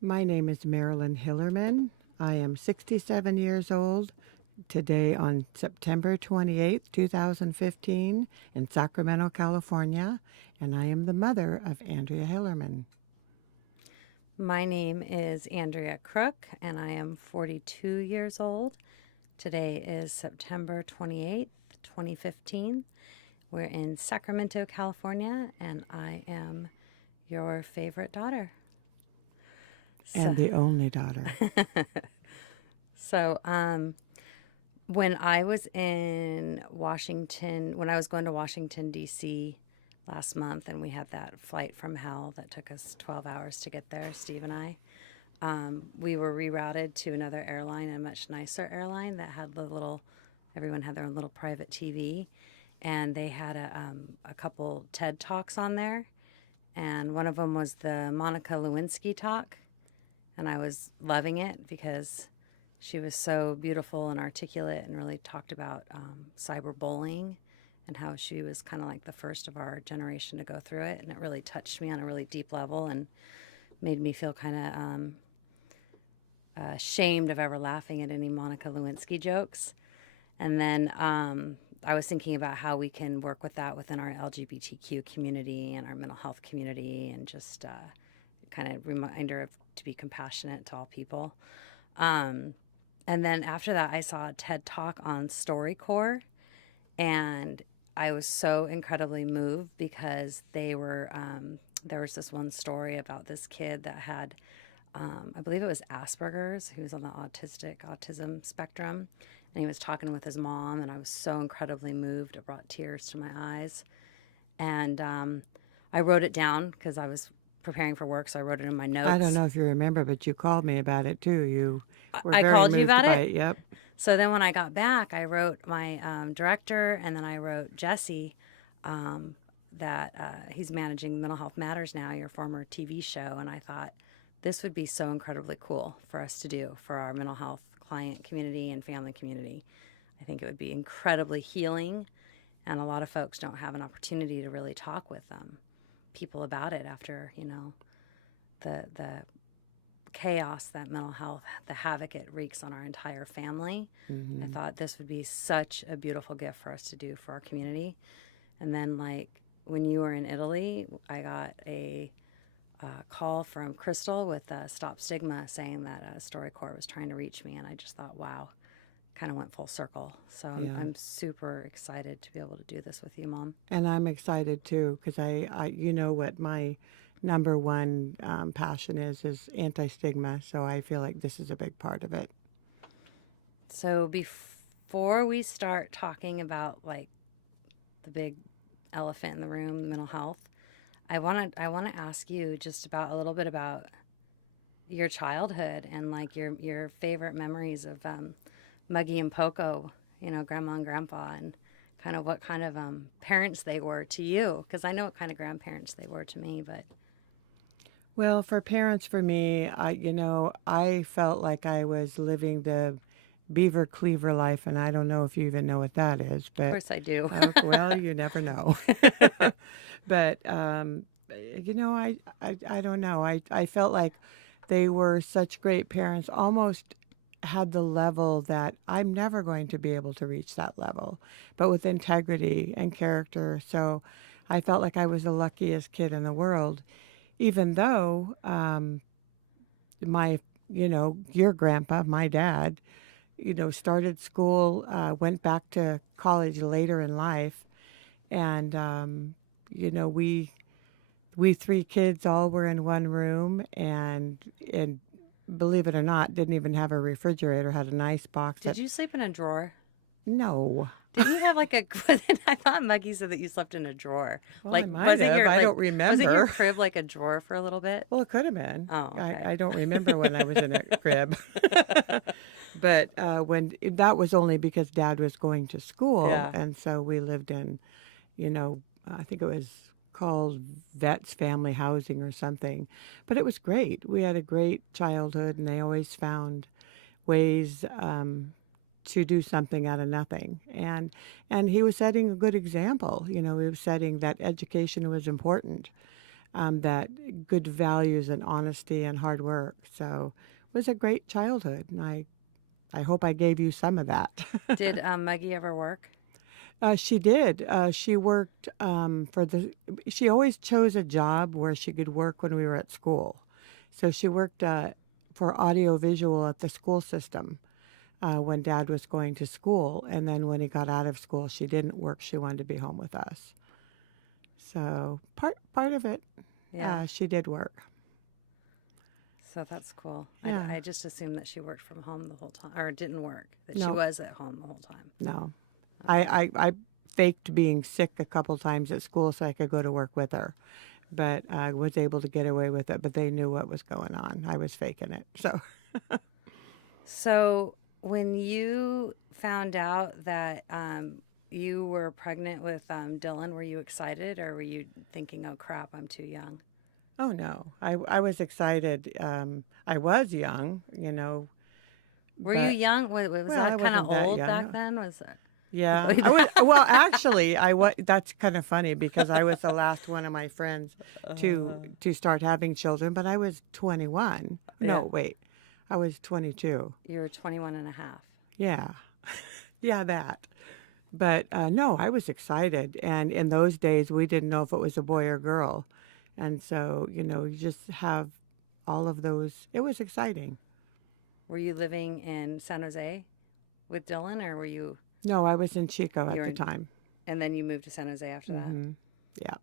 My name is Marilyn Hillerman. I am 67 years old today on September 28th, 2015 in Sacramento, California, and I am the mother of Andrea Hillerman. My name is Andrea Crook, and I am 42 years old. Today is September 28th, 2015. We're in Sacramento, California, and I am your favorite daughter. So, And the only daughter. so, when I was in Washington, when I was going to Washington, D.C. last month, and we had that flight from hell that took us 12 hours to get there, Steve and I, we were rerouted to another airline, a much nicer airline that had everyone had their own little private TV. And they had a couple TED Talks on there. And one of them was the Monica Lewinsky talk. And I was loving it because she was so beautiful and articulate and really talked about cyberbullying and how she was kind of like the first of our generation to go through it. And it really touched me on a really deep level and made me feel kind of ashamed of ever laughing at any Monica Lewinsky jokes. And then I was thinking about how we can work with that within our LGBTQ community and our mental health community, and just kind of reminder of to be compassionate to all people. And then after that, I saw a TED Talk on StoryCorps, and I was so incredibly moved because there was this one story about this kid that had, I believe it was Asperger's. He was on the autism spectrum, and he was talking with his mom, and I was so incredibly moved. It brought tears to my eyes. And I wrote it down because I was preparing for work, so I wrote it in my I don't notes. know if you remember, but you called me about it too. You were I very called you moved about by it. it. Yep. So then when I got back, I wrote my director, and then I wrote Jesse, that he's managing Mental Health Matters now, your former TV show. And I thought this would be so incredibly cool for us to do for our mental health client community and family community. I think it would be incredibly healing, and a lot of folks don't have an opportunity to really talk with people about it after, the chaos that mental health, the havoc it wreaks on our entire family. I Mm-hmm. thought this would be such a beautiful gift for us to do for our community. And then, like, when you were in Italy, I got a call from Crystal with Stop Stigma saying that StoryCorps was trying to reach me, and I just thought, wow, kind of went full circle. So Yeah. I'm super excited to be able to do this with you, Mom. And I'm excited too because you know what my number one passion is anti-stigma. So I feel like this is a big part of it. So before we start talking about like the big elephant in the room, mental health, I want to ask you just about a little bit about your childhood and like your favorite memories of Muggy and Poco, Grandma and Grandpa, and kind of what kind of parents they were to you, because I know what kind of grandparents they were to me, but Well, for parents, for me, I felt like I was living the beaver cleaver life, and I don't know if you even know what that is, of but course I do. well, you never know. But I don't know. I felt like they were such great parents, almost had the level that I'm never going to be able to reach that level, but with integrity and character. So I felt like I was the luckiest kid in the world, even though my, your grandpa, my dad, started school, went back to college later in life, and you know, we three kids all were in one room, and believe it or not, didn't even have a refrigerator. Had an ice box Did that you sleep in a drawer? no. Didn't you have like a? I thought Muggy said that you slept in a drawer. Well, I Like, might have. I don't was it your remember. crib like a drawer for a little bit? Well, it could have been. Oh, okay. I don't remember when I was in a crib. But when that was only because Dad was going to school, Yeah. and so we lived in, I think it was called Vets Family Housing or something. But it was great. We had a great childhood, and they always found ways to do something out of nothing. And he was setting a good example. He was setting that education was important. that good values and honesty and hard work. So it was a great childhood, and I hope I gave you some of that. Did Maggie ever work? She did. She worked she always chose a job where she could work when we were at school. So she worked for audiovisual at the school system when Dad was going to school. And then when he got out of school, she didn't work. She wanted to be home with us. So part of it, Yeah. she did work. So that's cool. Yeah. I just assumed that she worked from home the whole time, or didn't work, that she No, was at home the whole time. no. Okay. I faked being sick a couple times at school so I could go to work with her, but I was able to get away with it. But they knew what was going on. I was faking it. So, So when you found out that you were pregnant with Dylan, were you excited or were you thinking, oh crap, I'm too young? oh no, I was excited. I was young, Were you but young? Was well, I that kind of wasn't that old young. back then? Was it? Yeah, I was. Well, actually, I was. That's kind of funny because I was the last one of my friends to start having children, but I was 21. Yeah. No, wait, I was 22. You were 21 and a half. Yeah, yeah, that. But no, I was excited, and in those days, we didn't know if it was a boy or girl, and so you just have all of those. It was exciting. Were you living in San Jose with Dylan, or were you No, I was in Chico you at were the in, time. and then you moved to San Jose after that? Hmm. Yeah.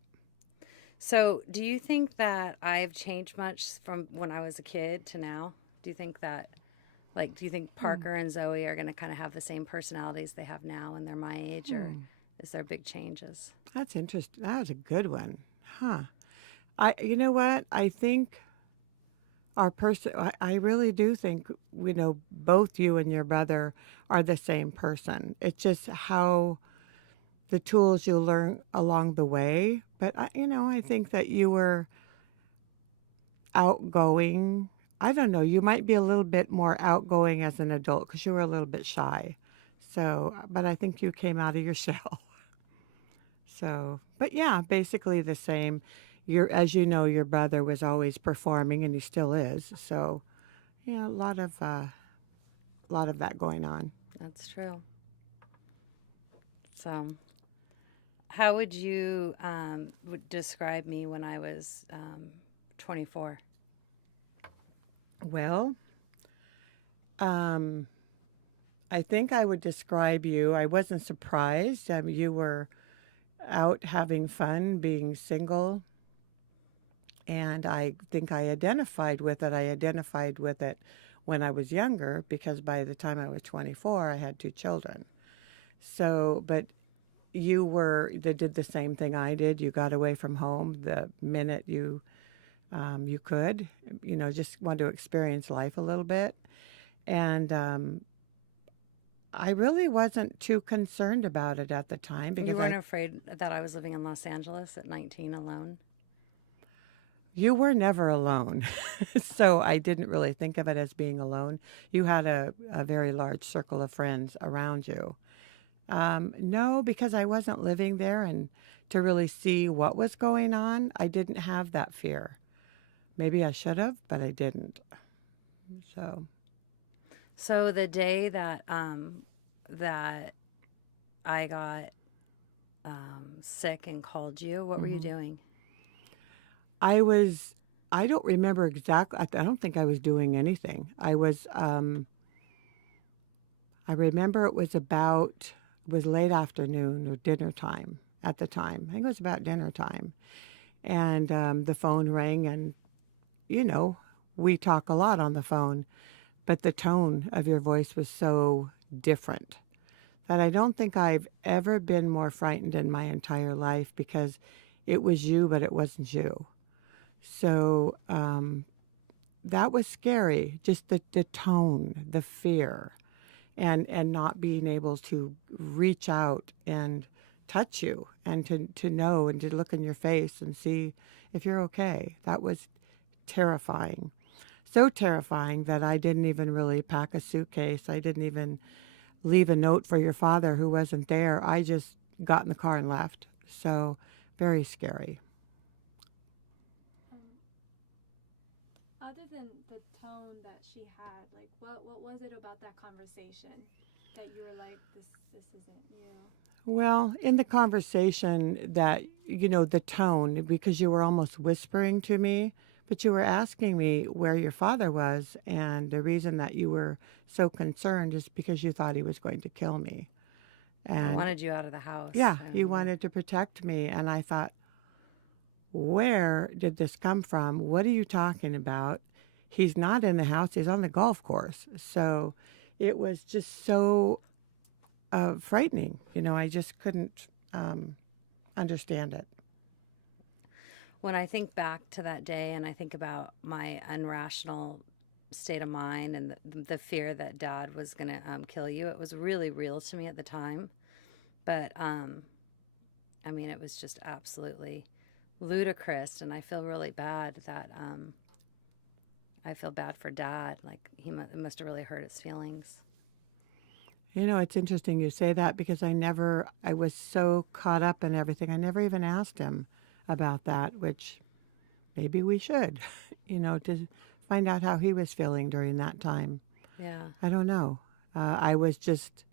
So, do you think that I've changed much from when I was a kid to now? Do you think that, like, do you think Parker and Zoe are going to kind of have the same personalities they have now when they're my age, or is there big changes? That's interesting. That was a good one, huh? You know what? I think our person. I really do think both you and your brother are the same person. It's just how the tools you learn along the way. But I think that you were outgoing. I don't know. You might be a little bit more outgoing as an adult because you were a little bit shy. So, but I think you came out of your shell. So, but yeah, basically the same. As you know, your brother was always performing, and he still is. So, yeah, a lot of that going on. That's true. So, how would you would describe me when I was 24? Well, um, I think I would describe you. I wasn't surprised. You were out having fun, being single, and I think I identified with it. I identified with it when I was younger because by the time I was 24, I had two children. So, but they did the same thing I did. You got away from home the minute you could, just want to experience life a little bit. And I really wasn't too concerned about it at the time You because weren't afraid that I was living in Los Angeles at 19 alone? you were never alone. So I didn't really think of it as being alone. You had a very large circle of friends around you. No, because I wasn't living there and to really see what was going on, I didn't have that fear. Maybe I should have, but I didn't. So, So the day that I got sick and called you, what were you mhm. doing? I was, I don't remember exactly, I don't think I was doing anything. I remember it was late afternoon or dinner time at the time. I think it was about dinner time. And the phone rang, and, you know, we talk a lot on the phone, but the tone of your voice was so different that I don't think I've ever been more frightened in my entire life because it was you, but it wasn't you. So that was scary, just the tone, the fear, and not being able to reach out and touch you and to know and to look in your face and see if you're okay. That was terrifying. So terrifying that I didn't even really pack a suitcase. I didn't even leave a note for your father who wasn't there. I just got in the car and left. So very scary. other than the tone that she had, like what was it about that conversation that you were like, this isn't you? Well, in the conversation that, the tone, because you were almost whispering to me, but you were asking me where your father was, and the reason that you were so concerned is because you thought he was going to kill me. I And wanted you out of the house, yeah, I he remember. wanted to protect me. And I thought, where did this come from? What are you talking about? He's not in the house, he's on the golf course. So it was just so frightening. I just couldn't understand it. When I think back to that day and I think about my unrational state of mind and the fear that dad was going to kill you, it was really real to me at the time. But I mean, it was just absolutely ludicrous. And I feel really bad that I feel bad for dad. Like, it must have really hurt his feelings. It's interesting you say that because I was so caught up in everything. I never even asked him about that, which maybe we should, to find out how he was feeling during that time. Yeah. I don't know. I was just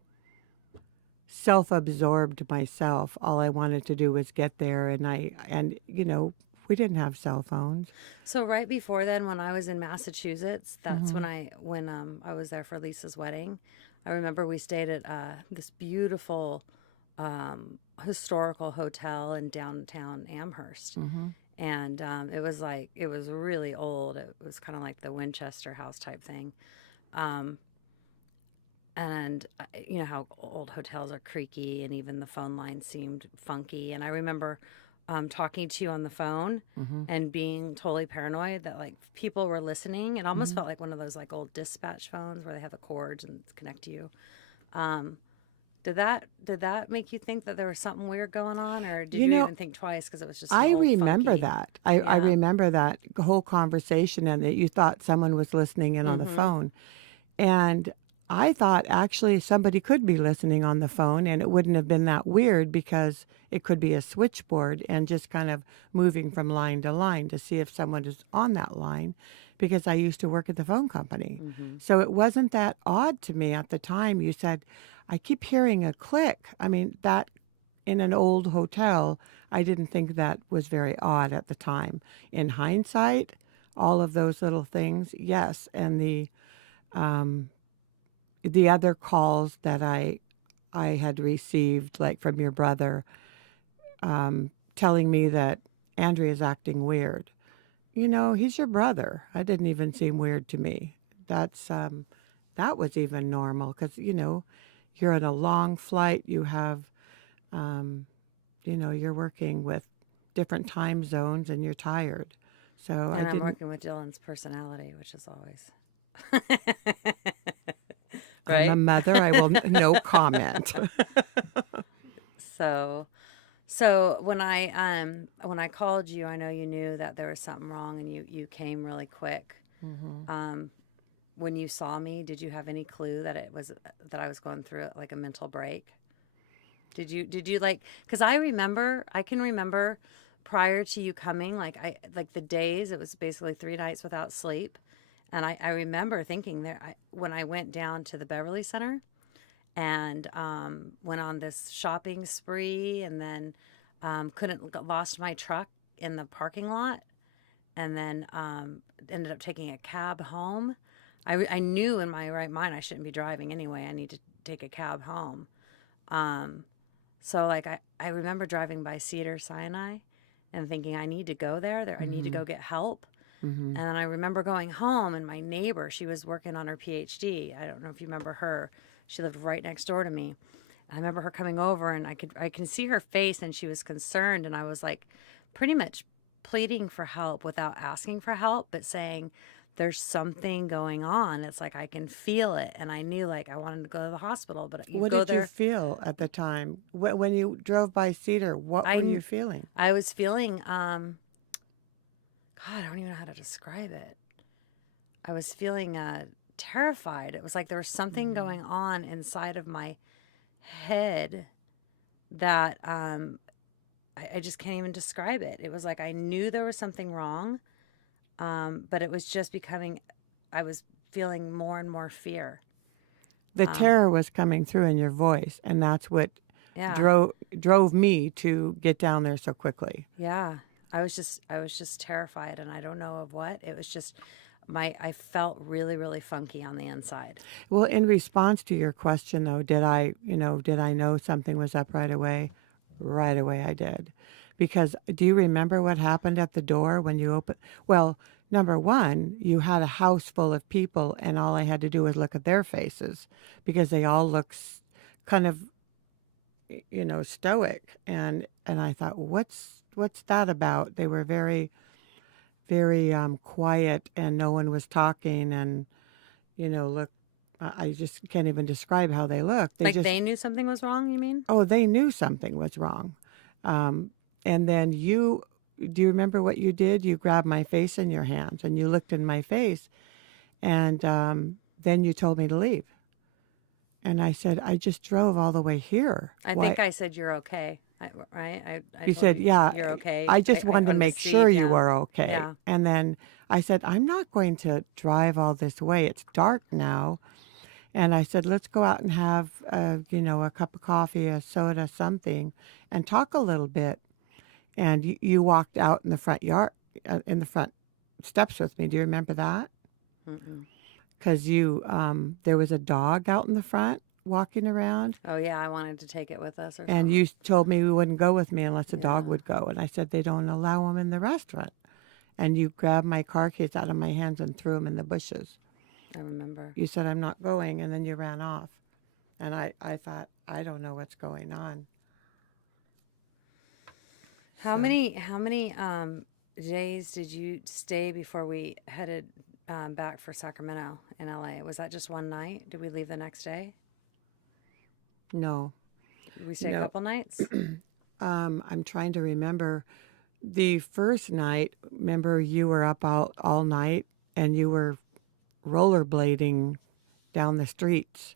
self absorbed myself. All I wanted to do was get there, we didn't have cell phones. So right before then, when I was in Massachusetts, that's Hmm. when I was there for Lisa's wedding. I remember we stayed at this beautiful historical hotel in downtown Amherst, Hmm. and it was really old. It was kind of like the Winchester House type thing, um, and you know how old hotels are creaky, and even the phone line seemed funky. And I remember talking to you on the phone Hmm. and being totally paranoid that like people were listening. It almost Hmm. felt like one of those like old dispatch phones where they have the cords and connect to you. Um, did that make you think that there was something weird going on, or did You you know, even think twice because it was just an I old remember funky? that. I Yeah. remember that whole conversation and that you thought someone was listening in on the Mm-hmm. phone. And I thought actually somebody could be listening on the phone and it wouldn't have been that weird because it could be a switchboard and just kind of moving from line to line to see if someone is on that line because I used to work at the phone company. Mm-hmm. So it wasn't that odd to me at the time. You said, I keep hearing a click. I mean, that in an old hotel, I didn't think that was very odd at the time. In hindsight, all of those little things, yes. And um, the other calls that I had received, like from your brother, telling me that Andrea's acting weird. He's your brother. That didn't even seem weird to me. That was even normal because you're on a long flight. You have you're working with different time zones and you're tired. So I And I'm didn't. working with Dylan's personality, which is always I'm a right. mother. I will no comment. So when I called you, I know you knew that there was something wrong, and you came really quick. Hmm. Um, when you saw me, did you have any clue that it was that I was going through like a mental break? Did you like, because I can remember prior to you coming, like I like the days, it was basically 3 nights without sleep. And I remember thinking when I went down to the Beverly Center and went on this shopping spree, and then couldn't lost my truck in the parking lot, and then ended up taking a cab home. I knew in my right mind I shouldn't be driving anyway. I need to take a cab home. Um, so like I remember driving by Cedar Sinai and thinking I need to go there. I need to Hmm. go get help. Hmm. And then I remember going home, and my neighbor, she was working on her PhD. I don't know if you remember her. She lived right next door to me. I remember her coming over, and I can see her face, and she was concerned, and I was like pretty much pleading for help without asking for help, but saying there's something going on. It's like I can feel it, and I knew like I wanted to go to the hospital, but you What go did you there. feel at the time when you drove by Cedar? What were I you feeling? I was feeling God, I don't even know how to describe it. I was feeling terrified. It was like there was something Hmm. going on inside of my head that I just can't even describe it. It was like I knew there was something wrong. But it was just becoming, I was feeling more and more fear. The terror was coming through in your voice, and that's what Yeah. drove me to get down there so quickly. Yeah. I was just terrified, and I don't know of what. It was just I felt really, really funky on the inside. Well, in response to your question, though, did I know something was up right away? Right away, I did. Because do you remember what happened at the door when you opened? Well, number one, you had a house full of people, and all I had to do was look at their faces because they all look kind of, stoic. And I thought, what's that about? They were very, very quiet, and no one was talking, and look, I just can't even describe how they looked. They Like just, they knew something was wrong, you mean? oh, they knew something was wrong. Um, and then do you remember what you did? You grabbed my face in your hands and you looked in my face, and then you told me to leave. And I said, I just drove all the way here. I Why? think I said you're okay. Right? I You told said, you yeah, you're okay. I just I wanted to wanted to make see. sure you Yeah. were okay. Yeah. And then I said, I'm not going to drive all this way. It's dark now. And I said, let's go out and have, a cup of coffee, a soda, something, and talk a little bit. And you walked out in the front yard, in the front steps with me. Do you remember that? Mm-mm. Because there was a dog out in the front walking around. Oh yeah, I wanted to take it with us or And something. you told me we wouldn't go with me unless the dog Yeah, would go. And I said, they don't allow them in the restaurant. And you grabbed my car keys out of my hands and threw them in the bushes. I remember. You said, I'm not going. And then you ran off. And I thought, I don't know what's going on. How So many days did you stay before we headed back for Sacramento in LA? Was that just one night? Did we leave the next day? no, Did we stay a no. couple nights? I'm trying to remember the first night. Remember, you were up all night and you were rollerblading down the streets.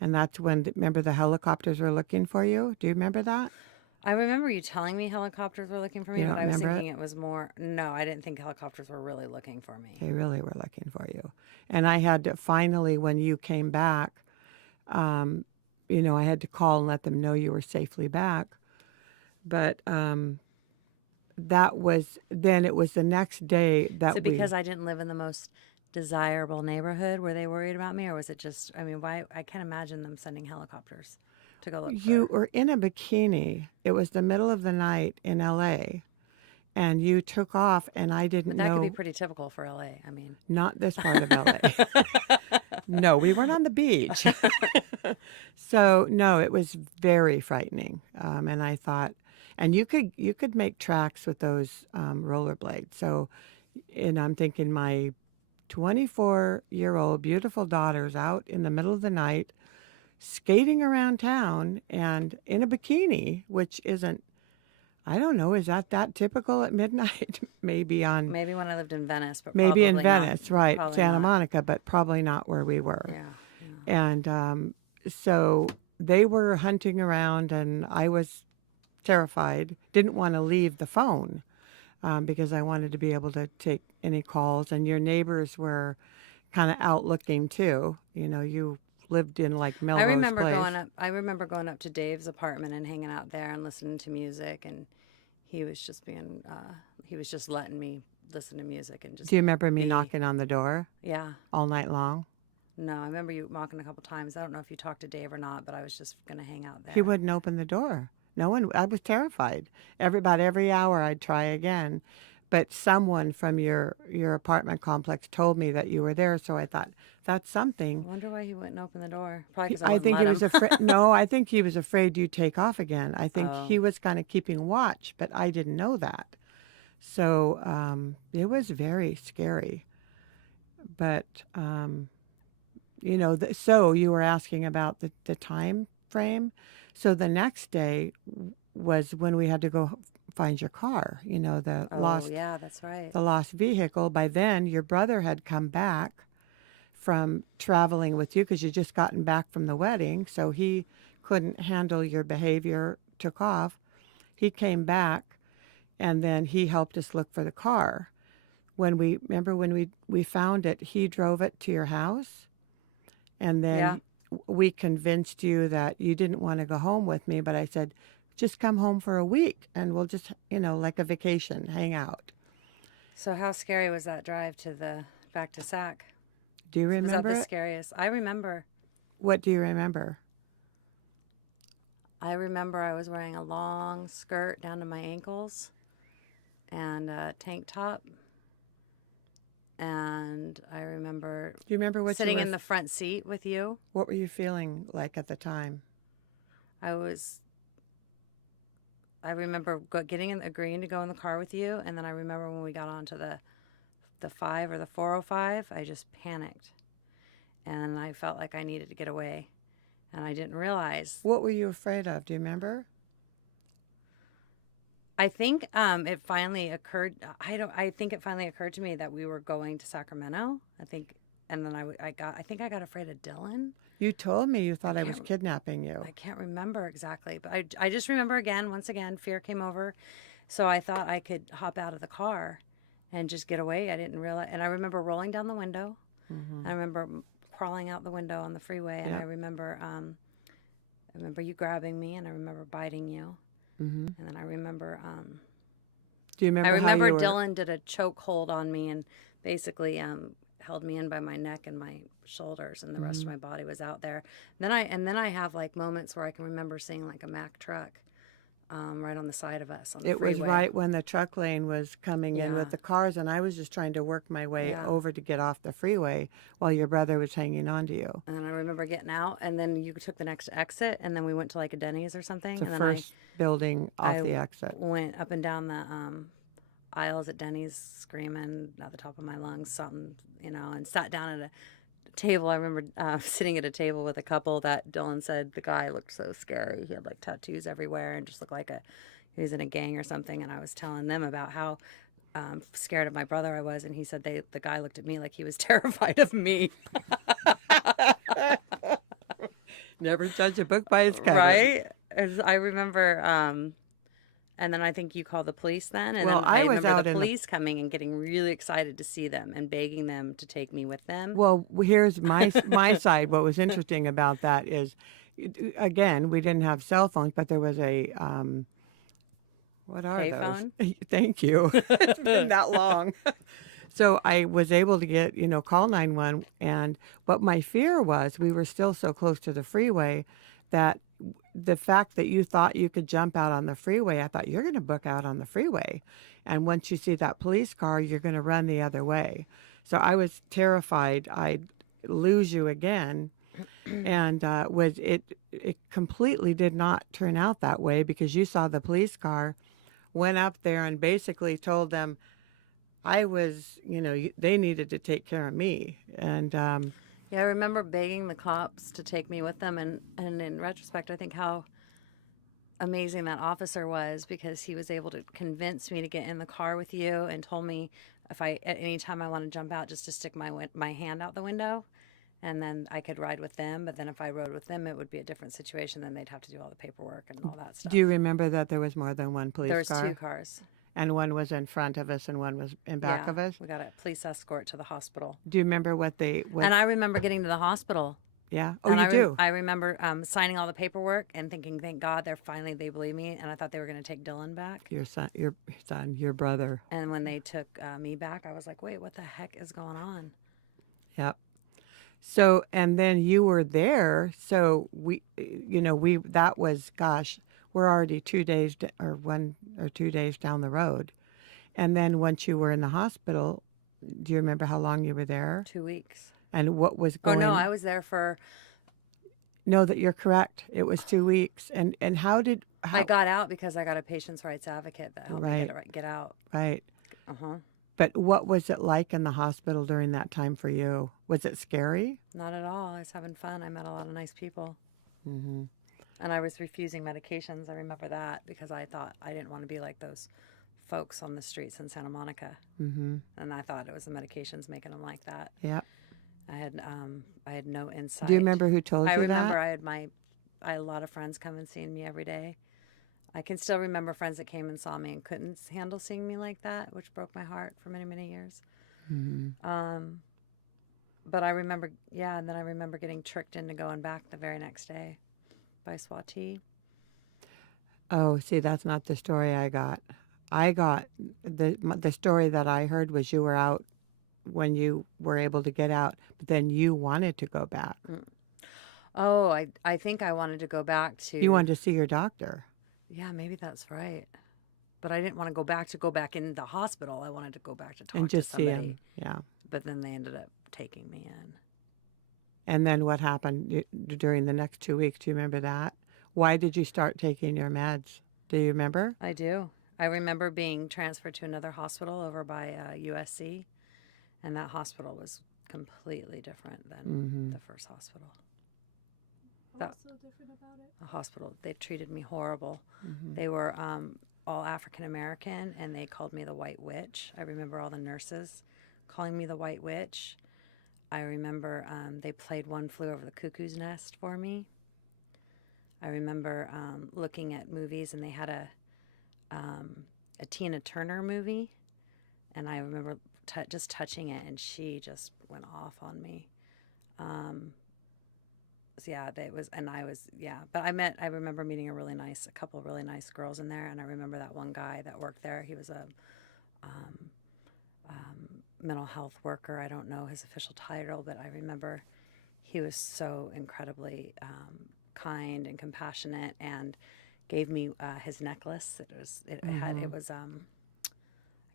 And that's when, remember, the helicopters were looking for you? Do you remember that? I remember you telling me helicopters were looking for me, You but don't I was remember it? thinking it was more. No, I didn't think helicopters were really looking for me. They really were looking for you. And I had to finally, when you came back, um, I had to call and let them know you were safely back. But then it was the next day Is it that because I didn't live in the most desirable neighborhood? Were they worried about me, or was it just? I mean, why? I can't imagine them sending helicopters to go look you for. were in a bikini. It was the middle of the night in LA, and you took off, and I But didn't that could be know, pretty typical for LA. I mean, not this part of LA. No, we weren't on the beach. So no, it was very frightening. And I thought, and you could make tracks with those rollerblades. So, and I'm thinking my 24-year-old beautiful daughter's out in the middle of the night skating around town and in a bikini, which isn't, I don't know, is that typical at midnight? maybe when I lived in Venice, but Maybe in probably not. Venice, right, Probably Santa not. Monica, but probably not where we were. Yeah. Yeah. And so they were hunting around, and I was terrified, didn't want to leave the phone because I wanted to be able to take any calls. And your neighbors were kind of out looking too. You lived in like Melrose Place. I remember going up to Dave's apartment and hanging out there and listening to music, and he was just being, he was just letting me listen to music and just Do you remember me be. knocking on the door Yeah. all night long? No, I remember you knocking a couple times. I don't know if you talked to Dave or not, but I was just gonna hang out He there. wouldn't open the door. No one. I was terrified. About every hour I'd try again, but someone from your apartment complex told me that you were there, so I thought that's I something. wonder why he wouldn't open the door. Probably because I I wouldn't think he let was him. afraid. No, I think he was afraid you'd take off again. I think Oh, he was kind of keeping watch, but I didn't know that. So it was very scary. But so you were asking about the time frame. So the next day was when we had to go find your car. The oh lost yeah, that's right. the lost vehicle. By then, your brother had come back from traveling with you because you just gotten back from the wedding, so he couldn't handle your behavior. Took off. He came back, and then he helped us look for the car. when we found it, he drove it to your house, and Yeah. then we convinced you that you didn't want to go home with me, but I said, just come home for a week and we'll just, like a vacation, hang out. So how scary was that drive to the back to SAC? Do you Was that remember the it? scariest? I remember. What do you remember? I remember I was wearing a long skirt down to my ankles and a tank top. And I remember Do you remember sitting in the front seat with you. what were you feeling like at the time? I was. I remember agreeing to go in the car with you, and then I remember when we got onto the 5 or the 405, I just panicked, and I felt like I needed to get away, and I didn't realize. What were you afraid of? Do you remember? I think it finally occurred. I think it finally occurred to me that we were going to Sacramento. I think, and then I think I got afraid of Dylan. You told me you thought I was can't- kidnapping you. I can't remember exactly, but I just remember once again, fear came over. So I thought I could hop out of the car and just get away. I didn't realize. And I remember rolling down the window. Mm-hmm. I remember crawling out the window on the freeway. And Yep. I remember you grabbing me, and I remember biting you. Mm-hmm. And then I remember, Do you remember I how remember you were... Dylan did a choke hold on me and basically held me in by my neck and my shoulders, and the rest of my body was out there. And then I have like moments where I can remember seeing like a Mack truck right on the side of us on the It freeway. was right when the truck lane was coming in Yeah. with the cars, and I was just trying to work my way Yeah. over to get off the freeway while your brother was hanging on to you. And then I remember getting out, and then you took the next exit, and then we went to like a Denny's or something. The and then first building off I the exit. went up and down the aisles at Denny's screaming at the top of my lungs something, and sat down at a table. I remember sitting at a table with a couple that Dylan said the guy looked so scary. He had like tattoos everywhere and just looked like he was in a gang or something. And I was telling them about how scared of my brother I was, and he said the guy looked at me like he was terrified of me. Never judge a book by its cover. Right? I remember, and then I think you called the police then, and Well, then I I was remember out the in the- police coming and getting really excited to see them and begging them to take me with them. Well, here's my side. What was interesting about that is, again, we didn't have cell phones, but there was a what are Payphone? those? Thank you. It's been that long. So I was able to get, call 911. And what my fear was, we were still so close to the freeway that the fact that you thought you could jump out on the freeway, I thought you're going to book out on the freeway. And once you see that police car, you're going to run the other way. So I was terrified I'd lose you again. And it completely did not turn out that way, because you saw the police car, went up there and basically told them I was, they needed to take care of me. And Yeah, I remember begging the cops to take me with them, and in retrospect, I think how amazing that officer was, because he was able to convince me to get in the car with you and told me if at any time I want to jump out, just to stick my hand out the window, and then I could ride with them. But then if I rode with them, it would be a different situation. Then they'd have to do all the paperwork and all that stuff. do you remember that there was more than one police There was car? 2 cars. And one was in front of us and one was in back of us? We got a police escort to the hospital. Do you remember what And I remember getting to the hospital. yeah? Oh, And you do? I remember signing all the paperwork and thinking, thank God, they believe me. And I thought they were going to take Dylan back. Your son, your brother. And when they took me back, I was like, wait, what the heck is going on? Yep. So, and then you were there. So that was, gosh, we're already 2 days or 1 or 2 days down the road. And then once you were in the hospital, do you remember how long you were there? 2 weeks. And what was going Oh, no, I was there for, No, that you're correct. It was 2 weeks. And how I got out because I got a patient's rights advocate that helped me Right. get out. right. Uh-huh. But what was it like in the hospital during that time for you? Was it scary? Not at all. I was having fun. I met a lot of nice people. Mm-hmm. And I was refusing medications. I remember that because I thought I didn't want to be like those folks on the streets in Santa Monica. Mm-hmm. And I thought it was the medications making them like that. Yep. I had no insight. Do you remember who told I you remember that? I had a lot of friends come and see me every day. I can still remember friends that came and saw me and couldn't handle seeing me like that, which broke my heart for many, many years. But I remember, yeah, and then I remember getting tricked into going back the very next day by Swati. Oh, see, that's not the story I got. I got the story that I heard was you were out when you were able to get out, but then you wanted to go back. Oh, I think I wanted to go back You to, wanted to see your doctor. yeah, maybe that's right. But I didn't want to go back in the hospital. I wanted to go back to And talk to just see somebody. him. Yeah. But then they ended up taking me in. And then what happened during the next 2 weeks? Do you remember that? Why did you start taking your meds? Do you remember? I do. I remember being transferred to another hospital over by USC, and that hospital was completely different than the first hospital. What's so different about it? The hospital, they treated me horrible. They were all African American, and they called me the White Witch. I remember all the nurses calling me the White Witch. I remember they played One Flew Over the Cuckoo's Nest for me. I remember looking at movies, and they had a Tina Turner movie, and I remember just touching it, and she just went off on me. So yeah, that was, and I was, yeah. But I remember meeting a couple of really nice girls in there, and I remember that one guy that worked there. He was a mental health worker. I don't know his official title, but I remember he was so incredibly kind and compassionate, and gave me his necklace. I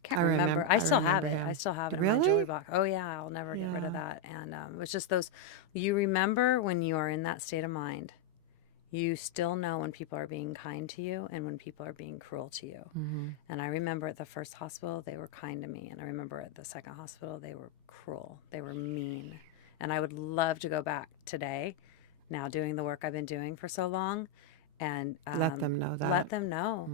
can't remember. I still have it. him. I still have it in Really? my jewelry box. Oh yeah, I'll never get rid of that. And it was just those. You remember when you are in that state of mind, you still know when people are being kind to you and when people are being cruel to you. And I remember at the first hospital, they were kind to me. And I remember at the second hospital, they were cruel. They were mean. And I would love to go back today, now doing the work I've been doing for so long, and Let them know that. let them know.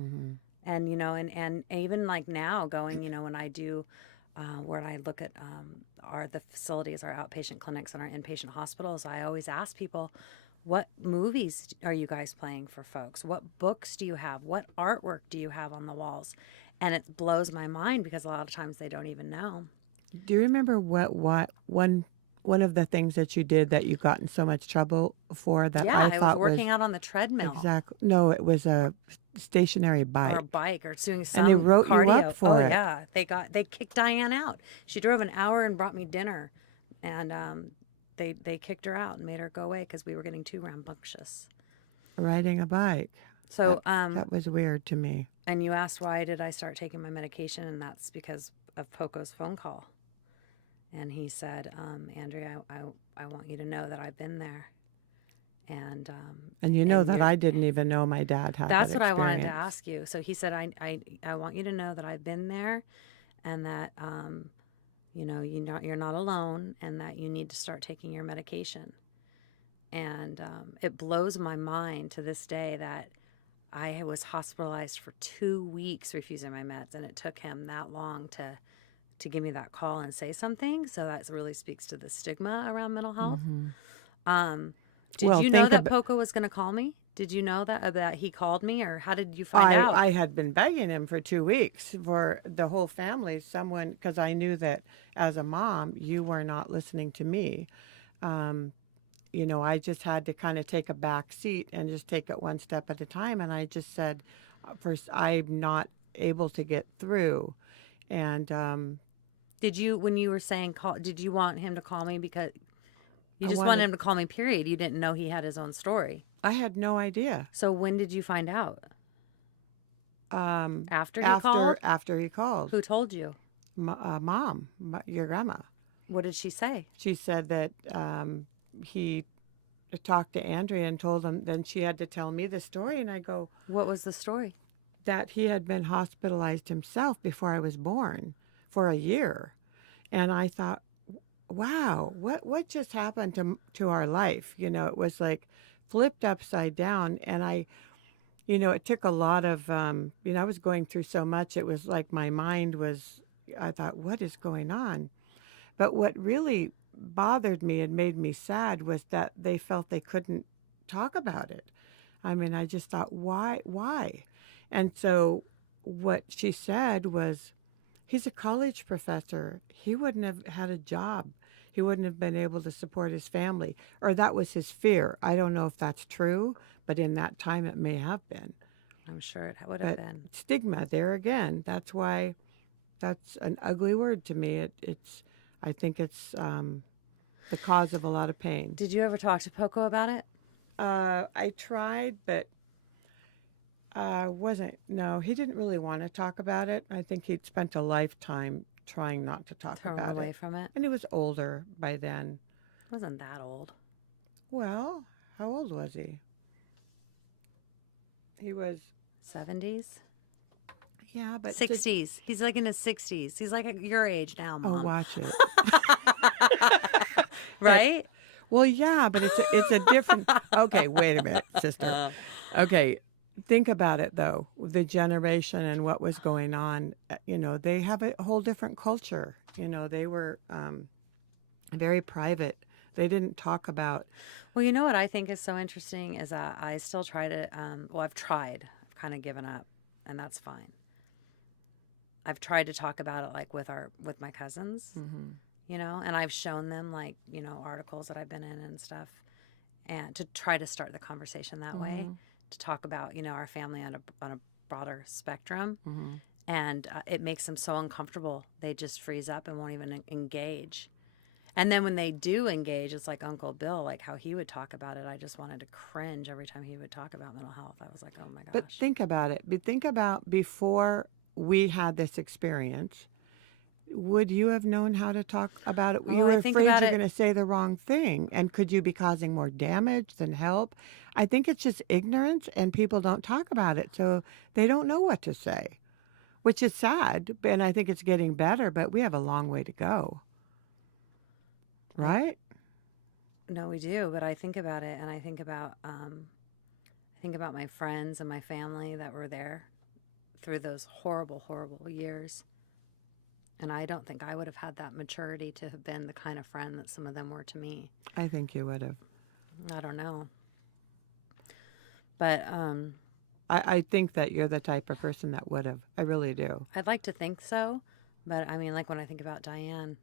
And, you know, and even like now going, you know, when I do, where I look at the facilities, our outpatient clinics and our inpatient hospitals, I always ask people, what movies are you guys playing for folks? What books do you have? What artwork do you have on the walls? And it blows my mind because a lot of times they don't even know. Do you remember what one of the things that you did that you got in so much trouble for that Yeah, I I was thought working out on the treadmill. Exactly. No, it was a stationary bike. Or a bike, or doing some And they wrote you cardio. up for oh it. yeah, they kicked Diane out. She drove an hour and brought me dinner, and they kicked her out and made her go away because we were getting too rambunctious. Riding a bike. So That was weird to me. and you asked why did I start taking my medication, and that's because of Poco's phone call. And he said, Andrea, I want you to know that I've been there. And And that you're- I didn't even know my dad had that's that what I wanted to experience. ask you. So he said, I want you to know that I've been there, and that you know, you're not alone, and that you need to start taking your medication. And it blows my mind to this day that I was hospitalized for 2 weeks refusing my meds, and it took him that long to give me that call and say something. So that really speaks to the stigma around mental health. Did Well, you know think that ab- Poco was going to call me? Did you know that he called me, or how did you find out? I had been begging him for 2 weeks for the whole family, because I knew that as a mom, you were not listening to me. I just had to kind of take a back seat and just take it one step at a time. And I just said, first, I'm not able to get through. And Did you, when you were saying call, did you want him to call me because you I just wanted- wanted him to call me, period? You didn't know he had his own story. I had no idea. So when did you find out? After he After called? after he called, Who told you? Mom, your grandma. What did she say? She said that he talked to Andrea and told him. Then she had to tell me the story, and I go, What was the story? that he had been hospitalized himself before I was born for a year. And I thought, wow, what just happened to our life? It was like flipped upside down. And it took a lot of, I was going through so much. It was like my mind was, I thought, what is going on? But what really bothered me and made me sad was that they felt they couldn't talk about it. I mean, I just thought, why? And so what she said was, he's a college professor. He wouldn't have had a job. He wouldn't have been able to support his family. Or that was his fear. I don't know if that's true, but in that time it may have been. I'm sure it would have But been. stigma, there again, that's why that's an ugly word to me. I think it's the cause of a lot of pain. Did you ever talk to Poco about it? I tried, but wasn't. No, he didn't really want to talk about it. I think he'd spent a lifetime trying not to talk Throw him about away it. from it? And he was older by then. Wasn't that old. Well, how old was he? He was, 70s? yeah, but 60s. He's like in his 60s. He's like at your age now, oh, Mom. watch it. Right? Well, yeah, but it's a different. Okay, wait a minute, sister. Okay, think about it though. The generation and what was going on. They have a whole different culture. They were very private. They didn't talk about. Well, you know what I think is so interesting is I still try to, I've tried. I've kind of given up, and that's fine. I've tried to talk about it like with my cousins, and I've shown them like, articles that I've been in and stuff, and to try to start the conversation that way, to talk about, our family on a broader spectrum. And it makes them so uncomfortable. They just freeze up and won't even engage. And then when they do engage, it's like Uncle Bill, like how he would talk about it. I just wanted to cringe every time he would talk about mental health. I was like, oh my gosh. But think about it. Think about before we had this experience. Would you have known how to talk about it? Oh, You were I think afraid about you're it- going to say the wrong thing. And could you be causing more damage than help? I think it's just ignorance and people don't talk about it. So they don't know what to say, which is sad. And I think it's getting better, but we have a long way to go. Right? No, we do. But I think about it, and I think about my friends and my family that were there through those horrible, horrible years. And I don't think I would have had that maturity to have been the kind of friend that some of them were to me. I think you would have. I don't know. But I think that you're the type of person that would have. I really do. I'd like to think so. But I mean, like when I think about Diane,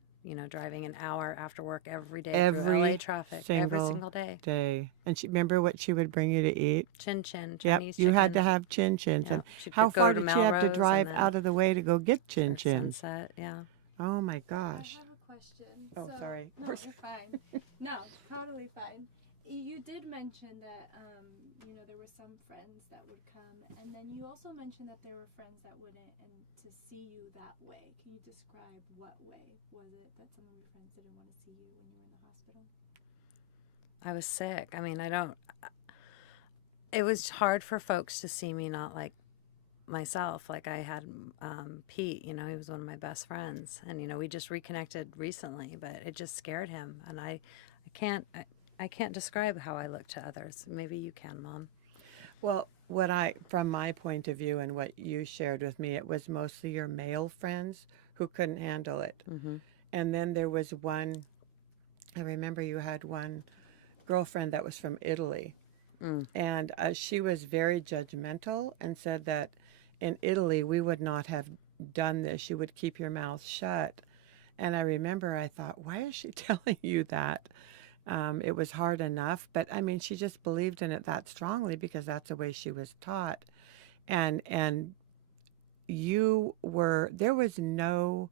driving an hour after work every day through LA traffic, every single day. And remember what she would bring you to eat? Chin chin, Yep, Chinese you had to chicken. have chin chins. Yeah, And she how could go far to did she have to Melrose and drive then out of the way to go get chin for chins? Sunset, yeah. Oh my I gosh. have a question. Oh, sorry. No, you're fine. No, totally fine. You did mention that, there were some friends that would come, and then you also mentioned that there were friends that wouldn't, and to see you that way. Can you describe what way was it that some of your friends didn't want to see you when you were in the hospital? I was sick. I mean, it was hard for folks to see me not like myself. Like I had Pete, he was one of my best friends, and we just reconnected recently, but it just scared him, and I can't describe how I look to others. Maybe you can, Mom. Well, from my point of view and what you shared with me, it was mostly your male friends who couldn't handle it. And then there was one, I remember you had one girlfriend that was from Italy. And she was very judgmental and said that in Italy we would not have done this. You would keep your mouth shut. And I remember I thought, why is she telling you that? It was hard enough, but I mean, she just believed in it that strongly because that's the way she was taught. And there was no,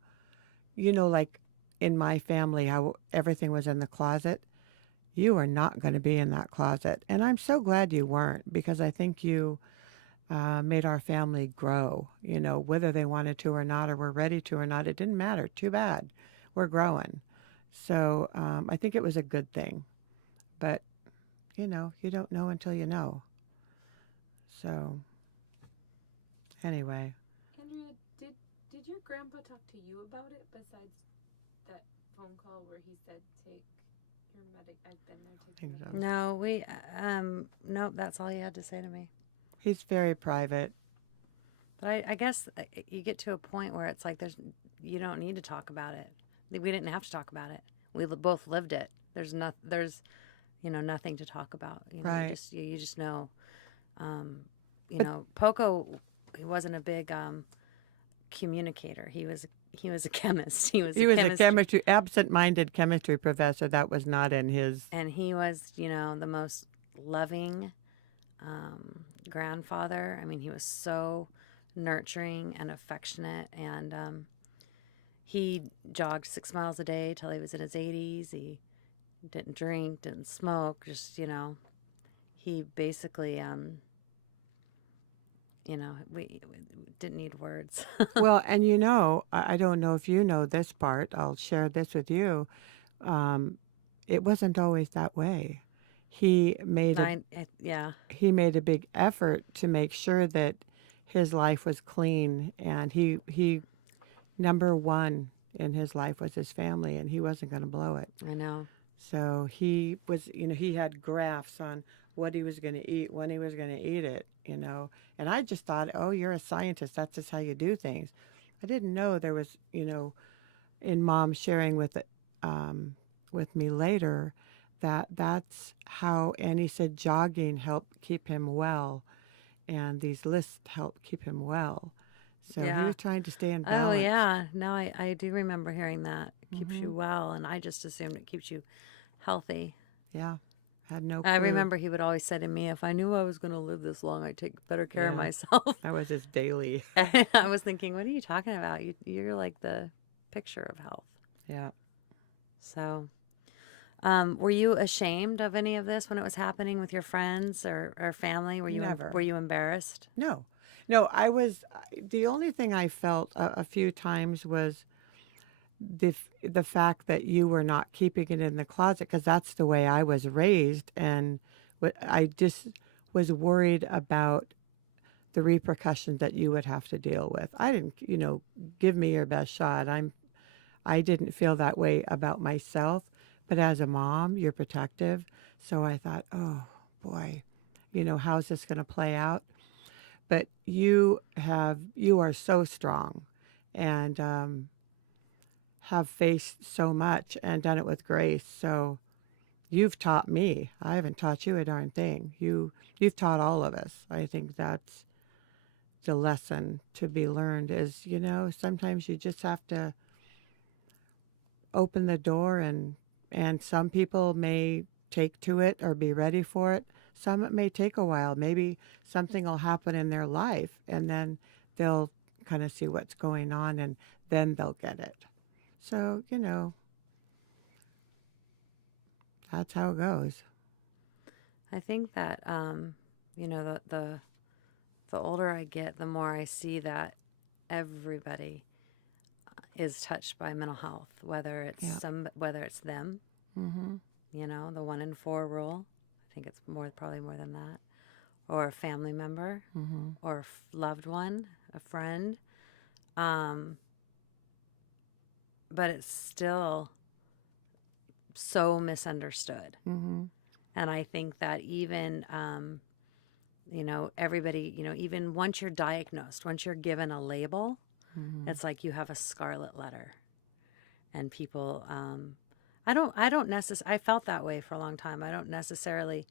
like in my family, how everything was in the closet. You are not going to be in that closet. And I'm so glad you weren't, because I think you made our family grow, whether they wanted to or not, or were ready to or not. It didn't matter. Too bad. We're growing. So I think it was a good thing. But, you don't know until you know. So anyway. Andrea, did your grandpa talk to you about it besides that phone call where he said, take your I've been there, take your medication? No, nope, that's all he had to say to me. He's very private. But I guess you get to a point where it's like you don't need to talk about it. We didn't have to talk about it. We both lived it. There's nothing to talk about. Right. You just know. Poco wasn't a big communicator. He was a chemist. He was He a was a chemistry, absent-minded chemistry professor. That was not in his. and he was, the most loving grandfather. I mean, he was so nurturing and affectionate, and he jogged 6 miles a day till he was in his 80s. He didn't drink, didn't smoke, just, he basically, we didn't need words. Well, and I don't know if you know this part. I'll share this with you. Um, it wasn't always that way. He made a Yeah, he made a big effort to make sure that his life was clean, and he number one in his life was his family, and he wasn't going to blow it. I know. So he was, he had graphs on what he was going to eat, when he was going to eat it, And I just thought, oh, you're a scientist. That's just how you do things. I didn't know there was, in Mom sharing with me later, that's how, and he said jogging helped keep him well, and these lists helped keep him well. So he Yeah. was trying to stay in Oh, balance. yeah. No, I do remember hearing that. It keeps you Hmm. well, and I just assumed it keeps you healthy. Yeah, had no I clue. remember he would always say to me, if I knew I was going to live this long, I'd take better care of Yeah, myself. that was his daily. And I was thinking, what are you talking about? You're like the picture of health. Yeah. So, were you ashamed of any of this when it was happening with your friends or family? Never. Were you embarrassed? No, no. The only thing I felt a few times was the fact that you were not keeping it in the closet, because that's the way I was raised, and I just was worried about the repercussions that you would have to deal with. I didn't, give me your best shot. I didn't feel that way about myself, but as a mom, you're protective. So I thought, oh boy, how's this going to play out? But you are so strong, and have faced so much and done it with grace. So you've taught me. I haven't taught you a darn thing. You've taught all of us. I think that's the lesson to be learned is, sometimes you just have to open the door, and some people may take to it or be ready for it. Some it may take a while. Maybe something will happen in their life, and then they'll kind of see what's going on, and then they'll get it. So, that's how it goes. I think that, the older I get, the more I see that everybody is touched by mental health, Yeah. whether it's them, Mm-hmm. the 1 in 4 rule. I think it's probably more than that, or a family member, Mm-hmm. or a loved one, a friend. Um, but it's still so misunderstood, Mm-hmm. and I think that even everybody, even once you're diagnosed, once you're given a label, Mm-hmm. it's like you have a scarlet letter, and people. I felt that way for a long time. I don't necessarily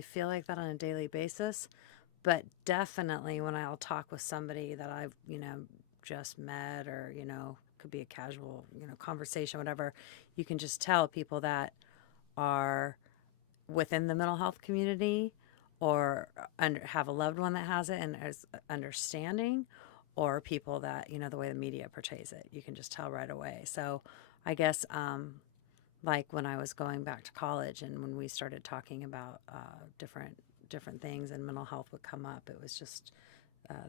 feel like that on a daily basis, but definitely when I'll talk with somebody that I've, just met, or, could be a casual, conversation, whatever, you can just tell people that are within the mental health community, or have a loved one that has it and is understanding, or people that, the way the media portrays it, you can just tell right away. So I guess, like when I was going back to college, and when we started talking about different things, and mental health would come up, it was just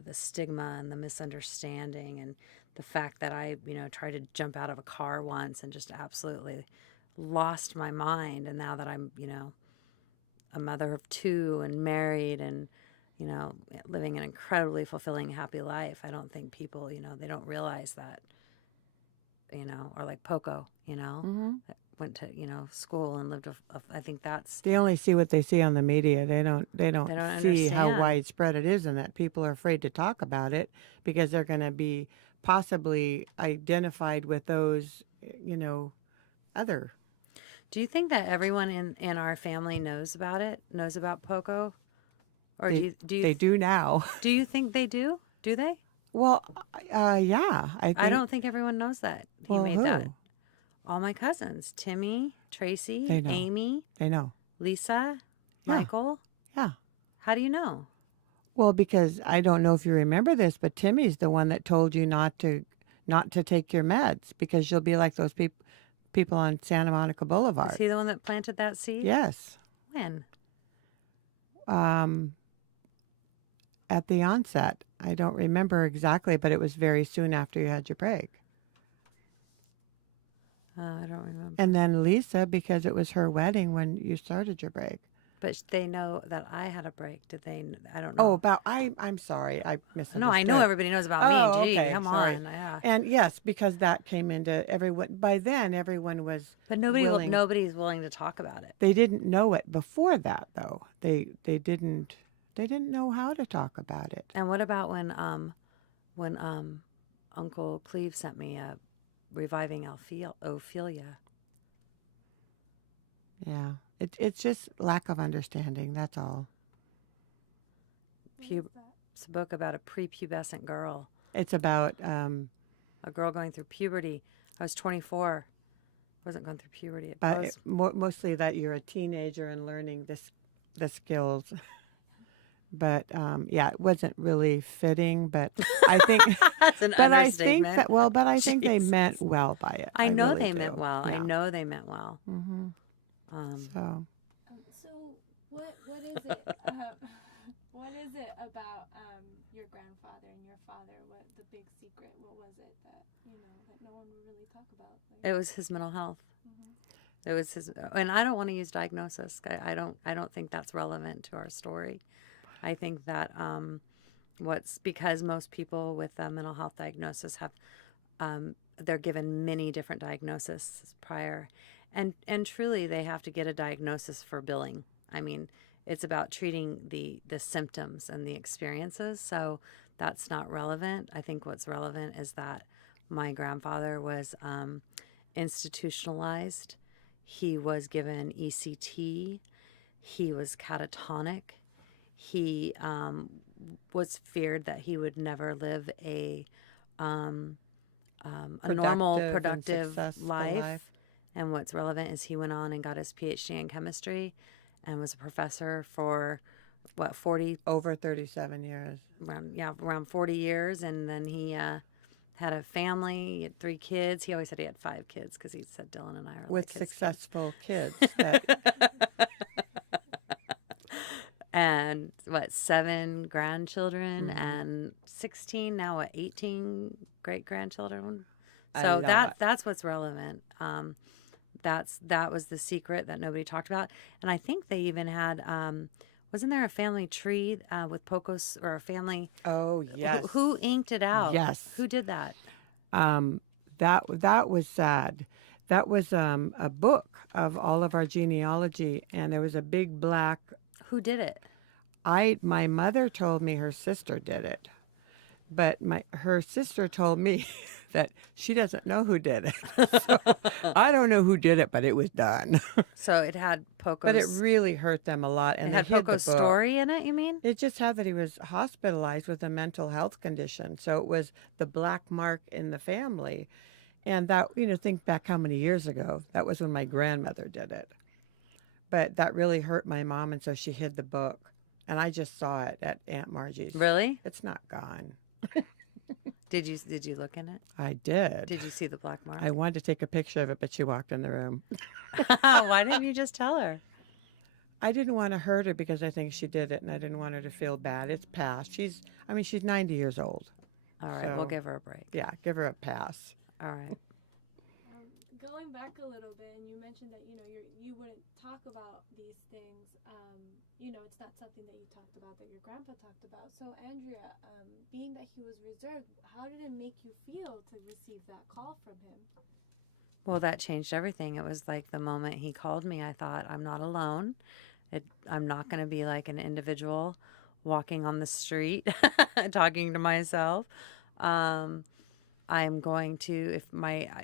the stigma and the misunderstanding, and the fact that I, tried to jump out of a car once and just absolutely lost my mind. And now that I'm, a mother of 2 and married, and, living an incredibly fulfilling, happy life, I don't think people, they don't realize that, or like Poco, Mm-hmm. that went to, school and lived I think that's, They only see what they see on the media. They don't they don't see how understand. widespread it is, and that people are afraid to talk about it because they're going to be possibly identified with those, other. Do you think that everyone in our family knows about it, knows about Poco? Or They do now. do you think they do? Do they? Well, yeah, I think. I don't think everyone knows that he Well, made who? that. All my cousins, Timmy, Tracy, They know. Amy, They know. Lisa, Yeah. Michael. Yeah. How do you know? Well, because I don't know if you remember this, but Timmy's the one that told you not to take your meds because you'll be like those people on Santa Monica Boulevard. Is he the one that planted that seed? Yes. When? Um, at the onset. I don't remember exactly, but it was very soon after you had your break. I don't remember. And then Lisa, because it was her wedding when you started your break. But they know that I had a break. Did they? I don't Oh, know. I'm sorry. I misunderstood. No, I know everybody knows about Oh, me. Gee, okay, come sorry. on. Yeah. And yes, because that came into everyone. By then, everyone was. But willing. nobody's willing to talk about it. They didn't know it before that, though. They didn't know how to talk about it. And what about when Uncle Cleve sent me a reviving Ophelia? Yeah, it's just lack of understanding. That's all. What is that? It's a book about a prepubescent girl, It's about a girl going through puberty. I was 24. Wasn't going through puberty. I was, mostly that you're a teenager and learning the skills. But yeah, it wasn't really fitting. But I think that's an but I think understatement. that but I think they Jesus. meant well by it. I know really they do. meant well. I Yeah. know they meant well. Mm-hmm. So So what is it? What is it about your grandfather and your father? What the big secret? What was it that that no one would really talk about? It was his mental health. Mhm. It was his, and I don't want to use diagnosis. I don't think that's relevant to our story. I think that because most people with a mental health diagnosis have, they're given many different diagnoses prior, and truly they have to get a diagnosis for billing. I mean, it's about treating the symptoms and the experiences. So that's not relevant. I think what's relevant is that my grandfather was institutionalized. He was given ECT. He was catatonic. He was feared that he would never live a normal, productive life. And what's relevant is he went on and got his PhD in chemistry and was a professor for, 40? over 37 years. Around 40 years. And then he had a family, he had 3 kids. He always said he had 5 kids because he said Dylan and I are With like his successful kids. And 7 grandchildren and 16, now 18 great grandchildren. So that's what's relevant. That was the secret that nobody talked about. And I think they even had, wasn't there a family tree with Pocos, or a family? Oh, yes. Who inked it out? Yes. Who did that? That was sad. That was a book of all of our genealogy, and there was a big black. Who did it? My mother told me her sister did it, but her sister told me that she doesn't know who did it. So I don't know who did it, but it was done. So it had Pocos. But it really hurt them a lot, and it they had hid the Pocos' book. story in it. You mean? It just had that he was hospitalized with a mental health condition. So it was the black mark in the family. And that, think back how many years ago. That was when my grandmother did it. But that really hurt my mom, and so she hid the book. And I just saw it at Aunt Margie's. Really? It's not gone. Did you look in it? I did. Did you see the black mark? I wanted to take a picture of it, but she walked in the room. Why didn't you just tell her? I didn't want to hurt her because I think she did it, and I didn't want her to feel bad. It's past. She's 90 years old. All right, So, we'll give her a break. Yeah, give her a pass. All right. Going back a little bit, and you mentioned that you wouldn't talk about these things. It's not something that you talked about, that your grandpa talked about. So Andrea, being that he was reserved, how did it make you feel to receive that call from him? Well, that changed everything. It was like the moment he called me, I thought, I'm not alone. I'm not going to be like an individual walking on the street talking to myself. I'm going to,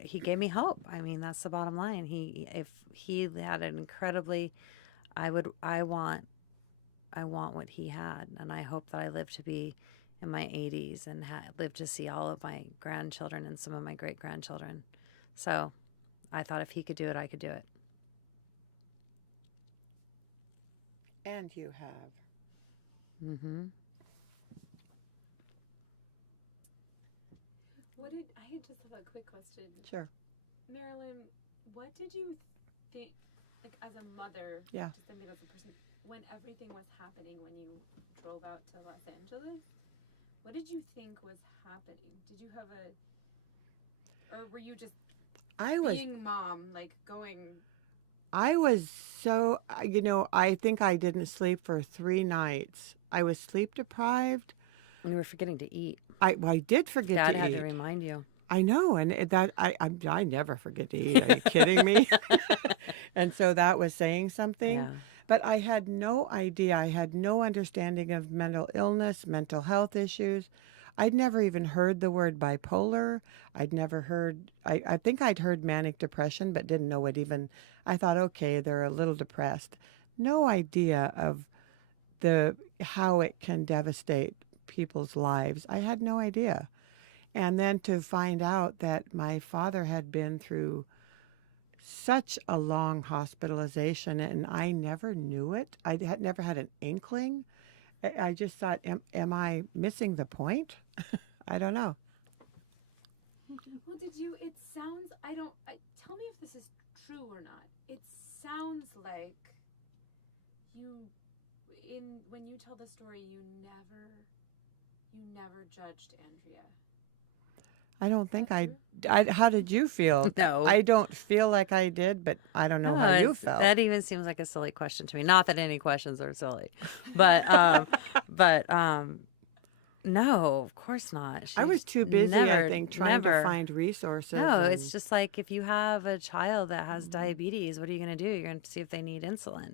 he gave me hope. I mean, that's the bottom line. If he had an incredibly, I want want what he had, and I hope that I live to be in my 80s and live to see all of my grandchildren and some of my great grandchildren. So I thought if he could do it, I could do it. And you have. Mm-hmm. I just have a quick question. Sure. Marilyn, what did you think, like as a mother, Yeah. just thinking as a person, when everything was happening, when you drove out to Los Angeles, what did you think was happening? Did you have or were you just being mom, like going? I was so, I think I didn't sleep for 3 nights. I was sleep deprived. And you were forgetting to eat. I did forget Dad to had eat. to remind you. I know, and I never forget to eat. Are you kidding me? And so that was saying something. Yeah. But I had no idea. I had no understanding of mental illness, mental health issues. I'd never even heard the word bipolar. I'd never heard, I think I'd heard manic depression, but didn't know it even. I thought, okay, they're a little depressed. No idea of how it can devastate people's lives. I had no idea. And then to find out that my father had been through such a long hospitalization and I never knew it. I had never had an inkling. I just thought, am I missing the point? I don't know. Well, it sounds, tell me if this is true or not. It sounds like when you tell the story, you never judged Andrea. I don't think That's how did you feel? No. I don't feel like I did, but I don't know how you felt. That even seems like a silly question to me. Not that any questions are silly, but no, of course not. I was too busy, I think, trying to find resources. No, it's just like if you have a child that has diabetes, what are you going to do? You're going to see if they need insulin.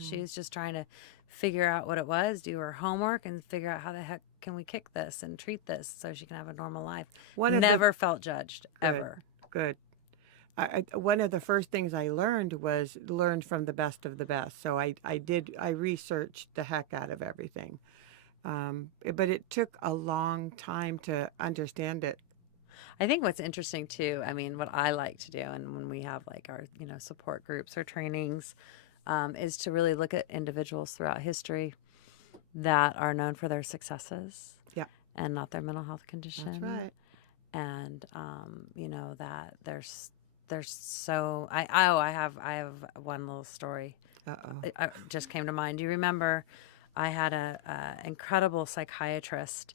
She was just trying to figure out what it was, do her homework, and figure out how the heck can we kick this and treat this so she can have a normal life. Never felt judged, ever. Good. One of the first things I learned was learn from the best of the best. So I researched the heck out of everything. But it took a long time to understand it. I think what's interesting too, what I like to do, and when we have like our, support groups or trainings, is to really look at individuals throughout history that are known for their successes. Yeah. And not their mental health condition. That's right. And, that there's so, I have one little story. Uh-oh. It just came to mind. Do you remember I had a incredible psychiatrist,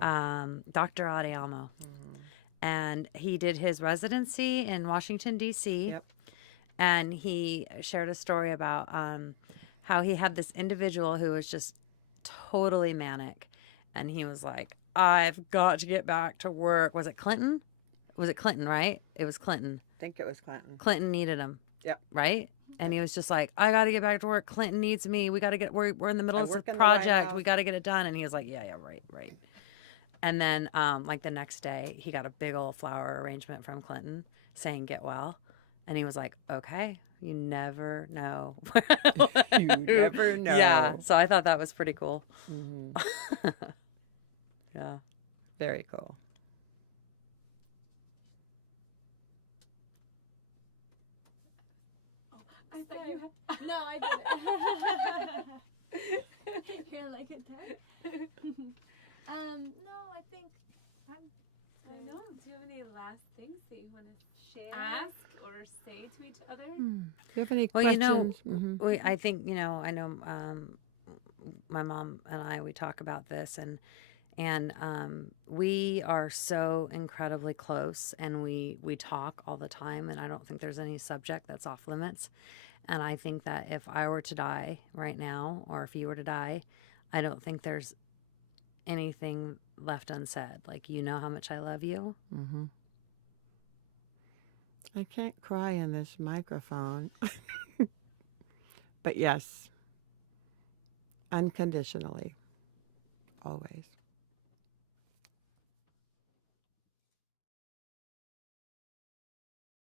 Dr. Adeamo, and he did his residency in Washington, D.C. Yep. And he shared a story about how he had this individual who was just totally manic. And he was like, I've got to get back to work. Was it Clinton? Was it Clinton, right? It was Clinton. I think it was Clinton. Clinton needed him. Yep. Right? And he was just like, I got to get back to work. Clinton needs me. We got to get, we're in the middle of this project. We got to get it done. And he was like, yeah, right. And then, like the next day, he got a big old flower arrangement from Clinton saying, get well. And he was like, okay, you never know. You never know. Yeah. So I thought that was pretty cool. Mm-hmm. Yeah. Very cool. I thought you had. No, I didn't. You're like a dad. No, I think I know. Do you have any last things that you want to ask or say to each other? Do you have any Well, questions? I think, I know my mom and we talk about this, and we are so incredibly close, and we talk all the time, and I don't think there's any subject that's off limits. And I think that if I were to die right now, or if you were to die, I don't think there's anything left unsaid. Like, how much I love you. Mm-hmm. I can't cry in this microphone. But yes, unconditionally, always.